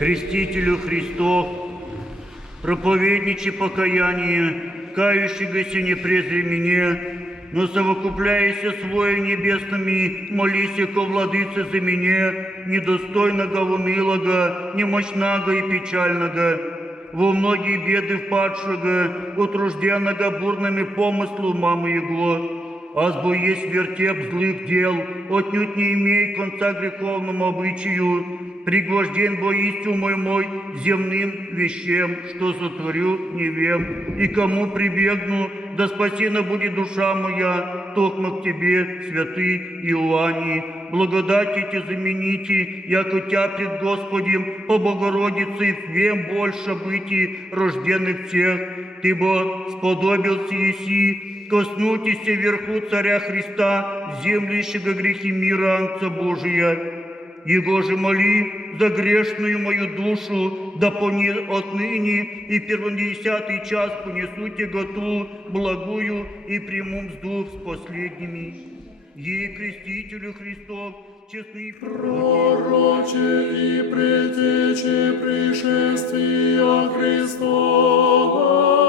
Крестителю Христов, проповедничи покаяние, кающегося не презри мне, но совокупляйся с воем небесными, молися ко владыце за меня, недостойного унылого, немощного и печального, во многие беды впадшего, утружденного бурными помыслу мамы его. Азбо есть вертеп злых дел, отнюдь не имей конца греховному обычаю, пригвожден боистью мой земным вещам, что сотворю, не вем, и кому прибегну, да спасена будет душа моя, токмо к тебе, святый Иоанни, благодати те замените, яко тя пред Господем по Богородице вем больше быти рожденных всех, ты бо сподобился еси, коснутися вверху Царя Христа, землящего грехи мира Анца Божия. Его же моли за грешную мою душу, да отныне и перводесятый час понесу тяготу благую и приму мзду с последними. Ей крестителю Христов, честный пророче и предтече пришествия Христова.